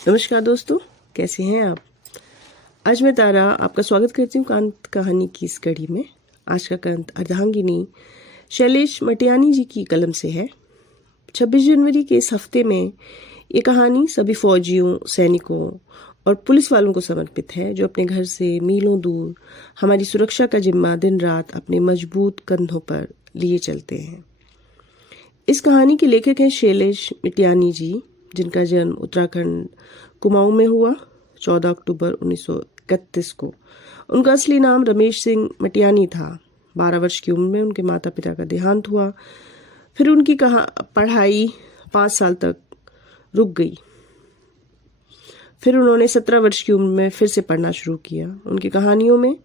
नमस्कार दोस्तों, कैसे हैं आप। आज मैं तारा आपका स्वागत करती हूँ कांत कहानी की इस कड़ी में। आज का कांत अर्धांगिनी शैलेश मटियानी जी की कलम से है। 26 जनवरी के इस हफ्ते में ये कहानी सभी फौजियों, सैनिकों और पुलिस वालों को समर्पित है जो अपने घर से मीलों दूर हमारी सुरक्षा का जिम्मा दिन रात अपने मजबूत कंधों पर लिए चलते हैं। इस कहानी के लेखक हैं शैलेश मटियानी जी, जिनका जन्म उत्तराखंड कुमाऊं में हुआ 14 अक्टूबर 1931 को। उनका असली नाम रमेश सिंह मटियानी था। 12 वर्ष की उम्र में उनके माता पिता का देहांत हुआ। फिर उनकी पढ़ाई 5 साल तक रुक गई। फिर उन्होंने 17 वर्ष की उम्र में फिर से पढ़ना शुरू किया। उनकी कहानियों में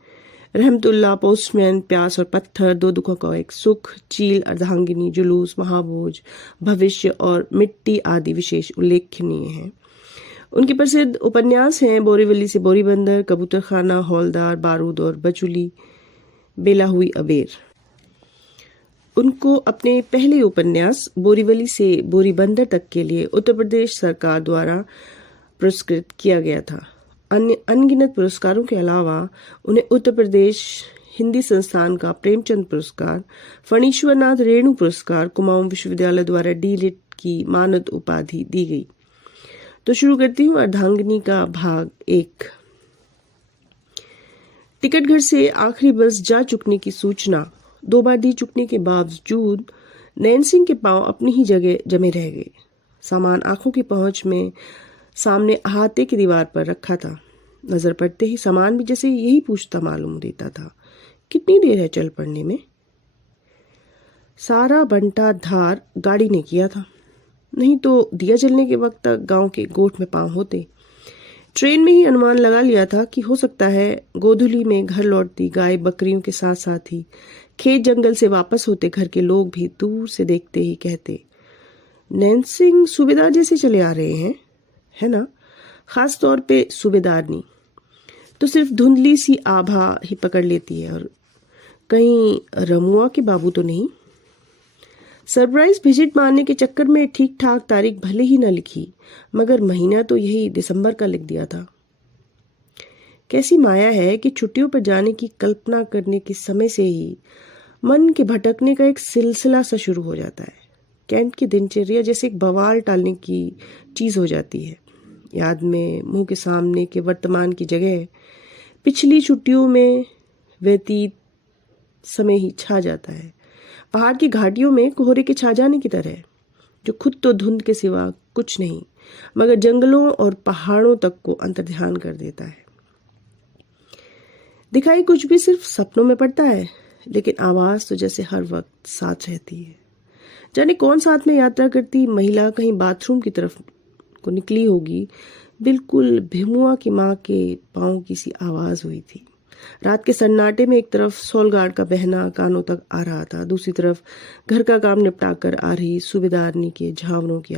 रहमतुल्लाह, पोस्टमैन, प्यास और पत्थर, दो दुखों का एक सुख, चील, अर्धांगिनी, जुलूस, महाभोज, भविष्य और मिट्टी आदि विशेष उल्लेखनीय हैं। उनके प्रसिद्ध उपन्यास हैं बोरीवली से बोरीबंदर, कबूतरखाना, हौलदार, बारूद और बचुली, बेला हुई अबेर। उनको अपने पहले उपन्यास बोरीवली से बोरीबंदर तक के लिए उत्तर प्रदेश सरकार द्वारा पुरस्कृत किया गया था। अन्य अनगिनत पुरस्कारों के अलावा उन्हें उत्तर प्रदेश हिंदी संस्थान का प्रेमचंद पुरस्कार, फणीश्वरनाथ रेणु पुरस्कार, कुमाऊं विश्वविद्यालय द्वारा डी.लिट की मानद उपाधि दी गई। तो शुरू करती हूँ अर्धांगिनी का भाग 1। टिकट घर से आखिरी बस जा चुकने की सूचना 2 बार दी चुकने के बावजूद नैन सिंह के पांव अपनी ही जगह जमे रह गए। सामान आंखों की पहुंच में सामने अहाते की दीवार पर रखा था। नजर पड़ते ही सामान भी जैसे यही पूछता मालूम देता था, कितनी देर है चल पड़ने में। सारा बंटा धार गाड़ी ने किया था, नहीं तो दिया जलने के वक्त तक गांव के गोठ में पांव होते। ट्रेन में ही अनुमान लगा लिया था कि हो सकता है गोधुली में घर लौटती गाय बकरियों के साथ साथ ही खेत जंगल से वापस होते घर के लोग भी दूर से देखते ही कहते, नैन सिंह सूबेदार जैसे चले आ रहे हैं, है ना। खास तौर पे सूबेदारनी तो सिर्फ धुंधली सी आभा ही पकड़ लेती है, और कहीं रमुआ के बाबू तो नहीं। सरप्राइज विजिट मारने के चक्कर में ठीक ठाक तारीख भले ही न लिखी, मगर महीना तो यही दिसंबर का लिख दिया था। कैसी माया है कि छुट्टियों पर जाने की कल्पना करने के समय से ही मन के भटकने का एक सिलसिला सा शुरू हो जाता है। कैंट की दिनचर्या जैसे एक बवाल टालने की चीज हो जाती है। याद में मुंह के सामने के वर्तमान की जगह पिछली छुट्टियों में व्यतीत समय ही छा जाता है। पहाड़ की घाटियों में कोहरे के छा जाने की तरह, जो खुद तो धुंध के सिवा कुछ नहीं मगर जंगलों और पहाड़ों तक को अंतर्ध्यान कर देता है। दिखाई कुछ भी सिर्फ सपनों में पड़ता है, लेकिन आवाज तो जैसे हर वक्त साथ रहती है। जाने कौन साथ में यात्रा करती महिला कहीं बाथरूम की तरफ को निकली होगी। बिल्कुल भिमुआ की माँ के पाँव की सी आवाज हुई थी। रात के सन्नाटे में एक तरफ सोलगाड़ का बहना कानों तक आ रहा था, दूसरी तरफ घर का काम निपटा कर आ रही सूबेदारनी के झावरों की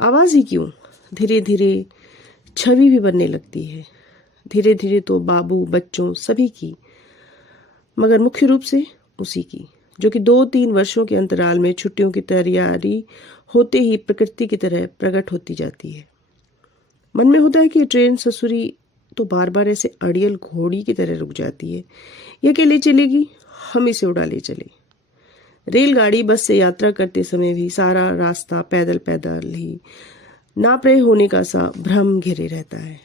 आवाज ही क्यों, धीरे धीरे छवि भी बनने लगती है। धीरे धीरे तो बाबू, बच्चों सभी की, मगर मुख्य रूप से उसी की, जो कि 2-3 वर्षों के अंतराल में छुट्टियों की तैयारी होते ही प्रकृति की तरह प्रकट होती जाती है। मन में होता है कि ट्रेन ससुरी तो बार बार ऐसे अड़ियल घोड़ी की तरह रुक जाती है। यह अकेले चलेगी, हम इसे उड़ा ले चले। रेलगाड़ी, बस से यात्रा करते समय भी सारा रास्ता पैदल पैदल ही नाप रहे होने का सा भ्रम घेरे रहता है।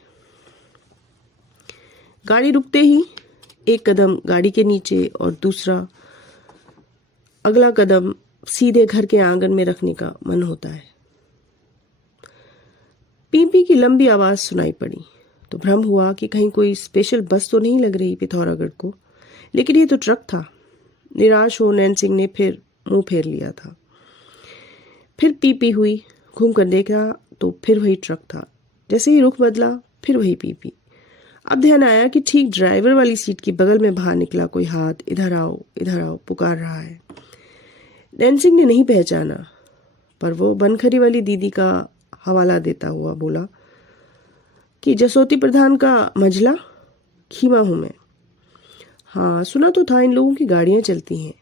गाड़ी रुकते ही एक कदम गाड़ी के नीचे और दूसरा अगला कदम सीधे घर के आंगन में रखने का मन होता है। पीपी की लंबी आवाज सुनाई पड़ी तो भ्रम हुआ कि कहीं कोई स्पेशल बस तो नहीं लग रही पिथौरागढ़ को, लेकिन ये तो ट्रक था। निराश हो नैन सिंह ने फिर मुंह फेर लिया था। फिर पीपी हुई, घूम कर देखा तो फिर वही ट्रक था। जैसे ही रुख बदला फिर वही पीपी। अब ध्यान आया कि ठीक ड्राइवर वाली सीट की बगल में बाहर निकला कोई हाथ, इधर आओ पुकार रहा है। नैन सिंह ने नहीं पहचाना, पर वो बनखरी वाली दीदी का हवाला देता हुआ बोला कि जसोती प्रधान का मझला, खीमा हूं मैं। हाँ, सुना तो था इन लोगों की गाड़ियां चलती हैं।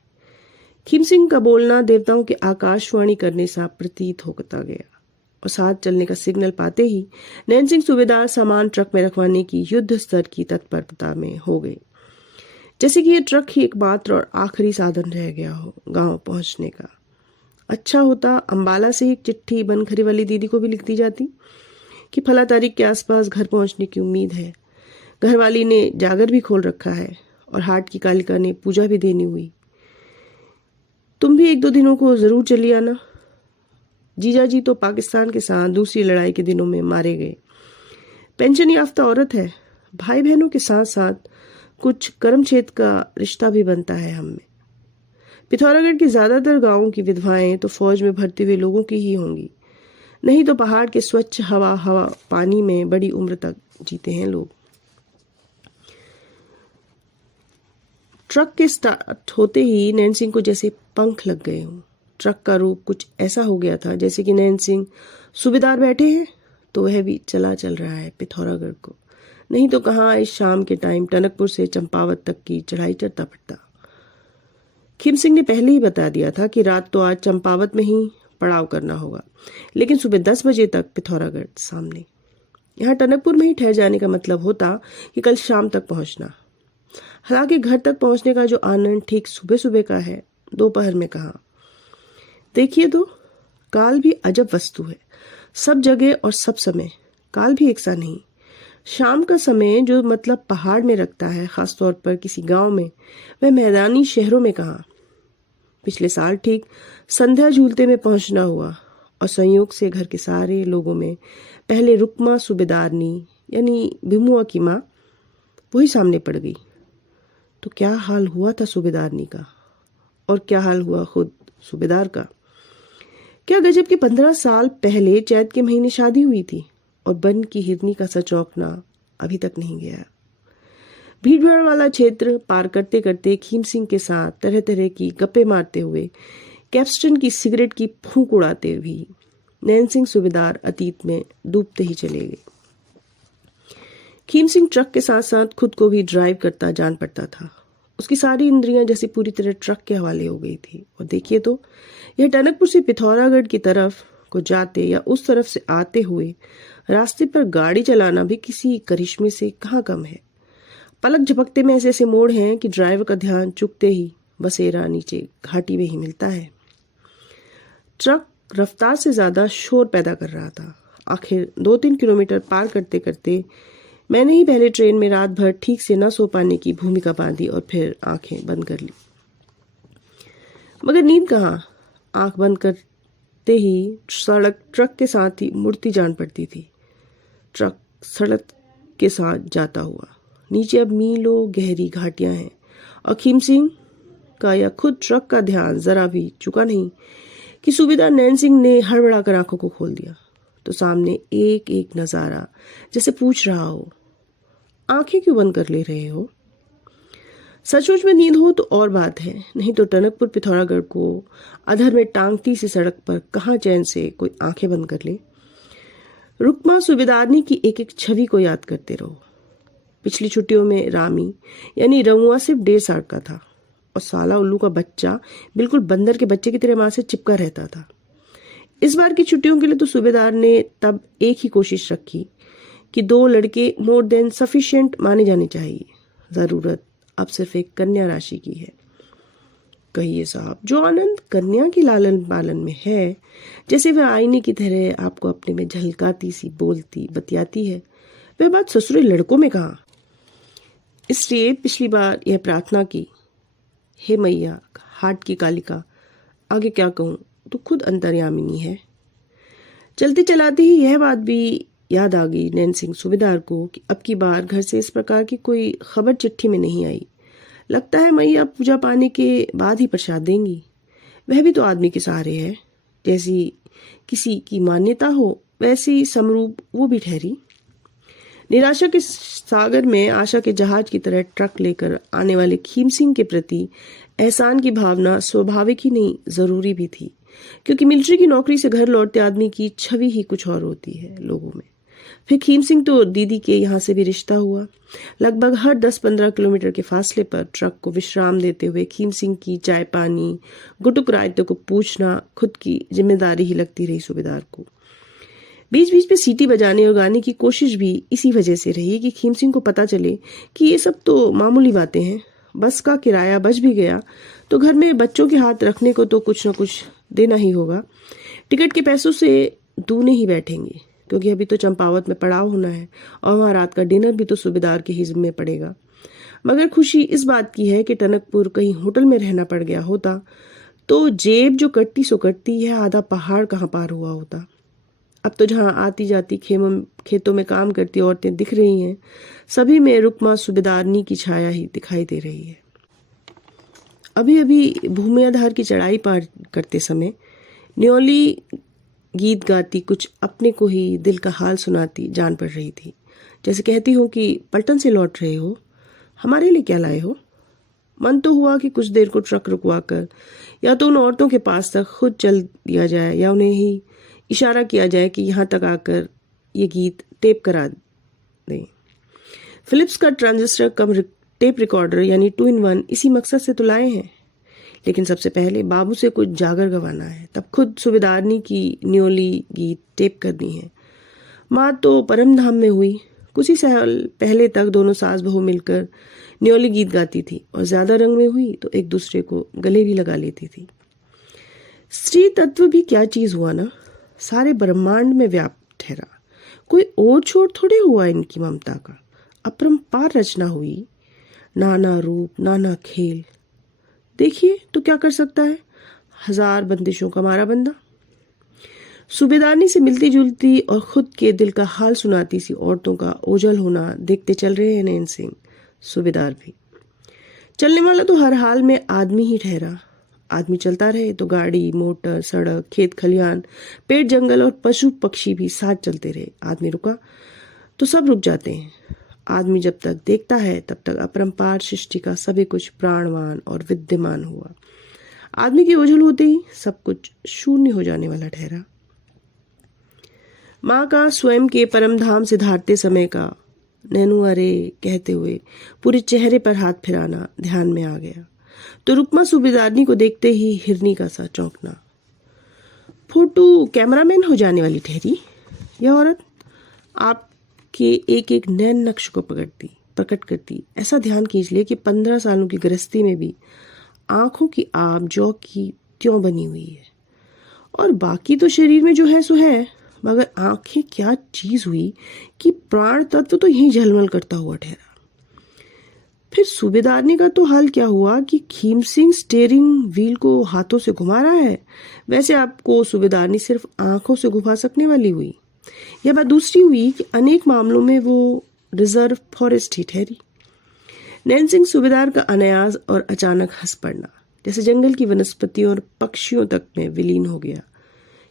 खीम सिंह का बोलना देवताओं के आकाशवाणी करने सा प्रतीत होता गया और साथ चलने का सिग्नल पाते ही नैन सिंह सूबेदार सामान ट्रक में रखवाने की युद्ध स्तर की तत्परता में हो गए, जैसे कि ये ट्रक ही एकमात्र और आखिरी साधन रह गया हो गांव पहुंचने का। अच्छा होता अंबाला से एक चिट्ठी बनखरी वाली दीदी को भी लिख दी जाती कि फला तारीख के आसपास घर पहुंचने की उम्मीद है। घरवाली ने जागर भी खोल रखा है और हाट की कालिका ने पूजा भी देनी हुई। तुम भी 1-2 दिनों को जरूर चली आना। जीजा जी तो पाकिस्तान के साथ दूसरी लड़ाई के दिनों में मारे गए। पेंशन याफ्ता औरत है। भाई बहनों के साथ साथ कुछ कर्मक्षेत्र का रिश्ता भी बनता है हम में। पिथौरागढ़ के ज्यादातर गांवों की विधवाएं तो फौज में भर्ती हुए लोगों की ही होंगी, नहीं तो पहाड़ के स्वच्छ हवा पानी में बड़ी उम्र तक जीते हैं लोग। ट्रक के स्टार्ट होते ही नैन सिंह को जैसे पंख लग गए हों। ट्रक का रूप कुछ ऐसा हो गया था जैसे कि नैन सिंह सूबेदार बैठे हैं तो वह भी चल रहा है पिथौरागढ़ को, नहीं तो कहाँ इस शाम के टाइम टनकपुर से चंपावत तक की चढ़ाई चढ़ता फिरता। खीम सिंह ने पहले ही बता दिया था कि रात तो आज चंपावत में ही पड़ाव करना होगा, लेकिन सुबह 10 बजे तक पिथौरागढ़ सामने। यहाँ टनकपुर में ही ठहर जाने का मतलब होता कि कल शाम तक पहुंचना। हालांकि घर तक पहुंचने का जो आनंद ठीक सुबह सुबह का है, दोपहर में कहाँ। देखिए तो काल भी अजब वस्तु है, सब जगह और सब समय काल भी एक सा नहीं। शाम का समय जो मतलब पहाड़ में रखता है, खासतौर पर किसी गांव में, वह मैदानी शहरों में कहाँ। पिछले साल ठीक संध्या झूलते में पहुंचना हुआ और संयोग से घर के सारे लोगों में पहले रुकमा सूबेदारनी यानी भीमुआ की माँ वही सामने पड़ गई। तो क्या हाल हुआ था सूबेदारनी का, और क्या हाल हुआ खुद सूबेदार का। क्या गजब के 15 साल पहले चैत के महीने शादी हुई थी और बन की हिरनी का सा चौंकना अभी तक नहीं गया। भीड़ भाड़ वाला क्षेत्र पार करते करते खीम सिंह के साथ तरह तरह की गप्पे मारते हुए, कैप्स्टन की सिगरेट की फूंक उड़ाते हुए नैन सिंह सूबेदार अतीत में डूबते ही चले गए। खीम सिंह ट्रक के साथ साथ खुद को भी ड्राइव करता जान पड़ता था। उसकी सारी इंद्रियां जैसे पूरी तरह ट्रक के हवाले हो गई थी। और देखिए तो यह टनकपुर से पिथौरागढ़ की तरफ को जाते या उस तरफ से आते हुए रास्ते पर गाड़ी चलाना भी किसी करिश्मे से कहाँ कम है। पलक झपकते में ऐसे ऐसे मोड़ हैं कि ड्राइवर का ध्यान चुकते ही बसेरा नीचे घाटी में ही मिलता है। ट्रक रफ्तार से ज्यादा शोर पैदा कर रहा था। आखिर 2-3 किलोमीटर पार करते करते मैंने ही पहले ट्रेन में रात भर ठीक से न सो पाने की भूमिका बांधी और फिर आंखें बंद कर ली। मगर नींद कहाँ, आंख बंद करते ही सड़क ट्रक के साथ ही मुड़ती जान पड़ती थी। ट्रक सड़क के साथ जाता हुआ नीचे अब मीलों गहरी घाटियां हैं और खीम सिंह का या खुद ट्रक का ध्यान जरा भी चुका नहीं कि सूबेदार नैन सिंह ने हड़बड़ाकर आंखों को खोल दिया तो सामने एक एक नजारा जैसे पूछ रहा हो, आंखें क्यों बंद कर ले रहे हो। सचमुच में नींद हो तो और बात है, नहीं तो टनकपुर पिथौरागढ़ को अधर में टांगती सी सड़क पर कहाँ चैन से कोई आंखें बंद कर ले। रुकमा सूबेदारनी की एक एक छवि को याद करते रहो। पिछली छुट्टियों में रामी यानी रमुआ सिर्फ 1.5 साल का था और साला उल्लू का बच्चा बिल्कुल बंदर के बच्चे की तरह मां से चिपका रहता था। इस बार की छुट्टियों के लिए तो सूबेदार ने तब एक ही कोशिश रखी कि 2 लड़के मोर देन सफिशिएंट माने जाने चाहिए। जरूरत अब सिर्फ एक कन्या राशि की है। कहिए साहब, जो आनंद कन्या की लालन पालन में है, जैसे वह आईने की तरह आपको अपने में झलकाती सी बोलती बतियाती है, वह बात ससुरे लड़कों में कहाँ। इसलिए पिछली बार यह प्रार्थना की, हे मैया हाट की कालिका, आगे क्या कहूँ, तो खुद अंतर्यामिनी है। चलते चलाते ही यह बात भी याद आ गई नैन सिंह सूबेदार को कि अब की बार घर से इस प्रकार की कोई खबर चिट्ठी में नहीं आई। लगता है मैया पूजा पाने के बाद ही प्रसाद देंगी। वह भी तो आदमी के सहारे है। जैसी किसी की मान्यता हो वैसी समरूप वो भी ठहरी। निराशा के सागर में आशा के जहाज की तरह ट्रक लेकर आने वाले खीम सिंह के प्रति एहसान की भावना स्वाभाविक ही नहीं, जरूरी भी थी, क्योंकि मिलिट्री की नौकरी से घर लौटते आदमी की छवि ही कुछ और होती है लोगों में। फिर खीम सिंह तो दीदी के यहाँ से भी रिश्ता हुआ। लगभग हर 10-15 किलोमीटर के फासले पर ट्रक को विश्राम देते हुए खीम सिंह की चाय पानी गुटुक रायतों को पूछना खुद की जिम्मेदारी ही लगती रही सूबेदार को। बीच बीच में सीटी बजाने और गाने की कोशिश भी इसी वजह से रही कि खीम सिंह को पता चले कि ये सब तो मामूली बातें हैं। बस का किराया बच भी गया तो घर में बच्चों के हाथ रखने को तो कुछ न कुछ देना ही होगा। टिकट के पैसों से दूने ही बैठेंगे क्योंकि अभी तो चंपावत में पड़ाव होना है और वहाँ रात का डिनर भी तो सूबेदार के ही जिम्मे पड़ेगा। मगर खुशी इस बात की है कि टनकपुर कहीं होटल में रहना पड़ गया होता तो जेब जो कटती सो कटती है, आधा पहाड़ कहाँ पार हुआ होता। अब तो जहाँ आती जाती खेतों में काम करती औरतें दिख रही हैं, सभी में रुकमा सूबेदारनी की छाया ही दिखाई दे रही है। अभी अभी भूमियाधार की चढ़ाई पार करते समय न्योली गीत गाती कुछ अपने को ही दिल का हाल सुनाती जान पड़ रही थी। जैसे कहती हो कि पलटन से लौट रहे हो, हमारे लिए क्या लाए हो। मन तो हुआ कि कुछ देर को ट्रक रुकवा कर या तो उन औरतों के पास तक खुद चल दिया जाए या उन्हें ही इशारा किया जाए कि यहाँ तक आकर ये गीत टेप करा दें। फिलिप्स का ट्रांजिस्टर कम टेप रिकॉर्डर यानी 2 in 1 इसी मकसद से तो लाए हैं। लेकिन सबसे पहले बाबू से कुछ जागर गवाना है, तब खुद सूबेदारनी की न्योली गीत टेप करनी है। माँ तो परम धाम में हुई। कुछ ही साल पहले तक दोनों सास बहू मिलकर न्योली गीत गाती थी और ज्यादा रंग में हुई तो एक दूसरे को गले भी लगा लेती थी। स्त्री तत्व भी क्या चीज हुआ ना, सारे ब्रह्मांड में व्याप्त ठहरा। कोई ओर छोर थोड़े हुआ इनकी ममता का, अपरंपार रचना हुई। नाना रूप नाना खेल, देखिए तो क्या कर सकता है 1000 बंदिशों का मारा बंदा। सूबेदारनी से मिलती जुलती और खुद के दिल का हाल सुनाती सी औरतों का ओझल होना देखते चल रहे हैं नैन सिंह। सूबेदार भी चलने वाला तो हर हाल में आदमी ही ठहरा। आदमी चलता रहे तो गाड़ी मोटर सड़क खेत खलियान पेड़ जंगल और पशु पक्षी भी साथ चलते रहे। आदमी रुका तो सब रुक जाते हैं। आदमी जब तक देखता है तब तक अपरंपार सृष्टि का सभी कुछ प्राणवान और विद्यमान हुआ। आदमी की ओझल होते ही सब कुछ शून्य हो जाने वाला ठहरा। माँ का स्वयं के परम धाम से धारते समय का नैनू अरे कहते हुए पूरे चेहरे पर हाथ फिराना ध्यान में आ गया तो रुकमा सूबेदारनी को देखते ही हिरनी का सा चौंकना। फोटो कैमरामैन हो जाने वाली ठहरी यह औरत, आपके एक एक नैन नक्श को प्रकट करती। ऐसा ध्यान कीजिए कि 15 सालों की गृहस्थी में भी आंखों की आब जौ की त्यों बनी हुई है और बाकी तो शरीर में जो है सो है, मगर आंखें क्या चीज हुई कि प्राण तत्व तो यहीं झलमल करता हुआ ठहरा। फिर सूबेदारनी का तो हाल क्या हुआ कि खीम सिंह स्टीयरिंग व्हील को हाथों से घुमा रहा है, वैसे आपको सूबेदारनी सिर्फ आंखों से घुमा सकने वाली हुई। यह बात दूसरी हुई कि अनेक मामलों में वो रिजर्व फॉरेस्ट ही ठहरी। नैन सिंह सूबेदार का अनायास और अचानक हंस पड़ना जैसे जंगल की वनस्पतियों और पक्षियों तक में विलीन हो गया।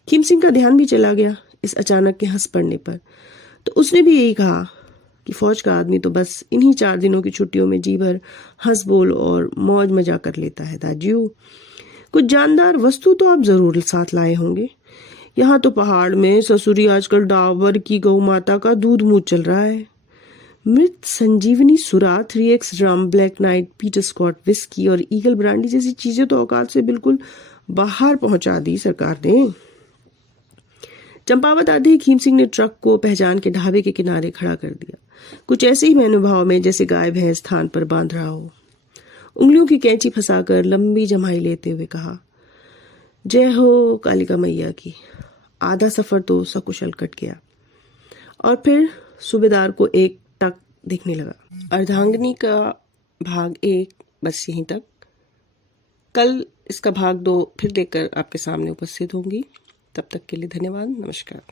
खीम सिंह का ध्यान भी चला गया इस अचानक के हंस पड़ने पर, तो उसने भी यही कहा कि फौज का आदमी तो बस इन्हीं 4 दिनों की छुट्टियों में जी भर हंस बोल और मौज मजा कर लेता है दाजियो। कुछ जानदार वस्तु तो आप जरूर साथ लाए होंगे। यहाँ तो पहाड़ में ससुरी आजकल डाबर की गौ माता का दूध मुंह चल रहा है। मृत संजीवनी सुरा 3x rum black knight Peter Scott whisky और ईगल ब्रांडी जैसी चीजें तो औकात से बिल्कुल बाहर पहुंचा दी सरकार ने। चंपावत आते ही खीम सिंह ने ट्रक को पहचान के ढाबे के किनारे खड़ा कर दिया, कुछ ऐसे ही मनोभाव में जैसे गाय भैंस स्थान पर बांध रहा हो। उंगलियों की कैंची फंसाकर लंबी जमाई लेते हुए कहा, जय हो कालिका मैया की। आधा सफर तो सकुशल कट गया और फिर सूबेदार को एक टक दिखने लगा। अर्धांगिनी का भाग 1 बस यहीं तक। कल इसका भाग 2 फिर लेकर आपके सामने उपस्थित होंगी। तब तक के लिए धन्यवाद, नमस्कार।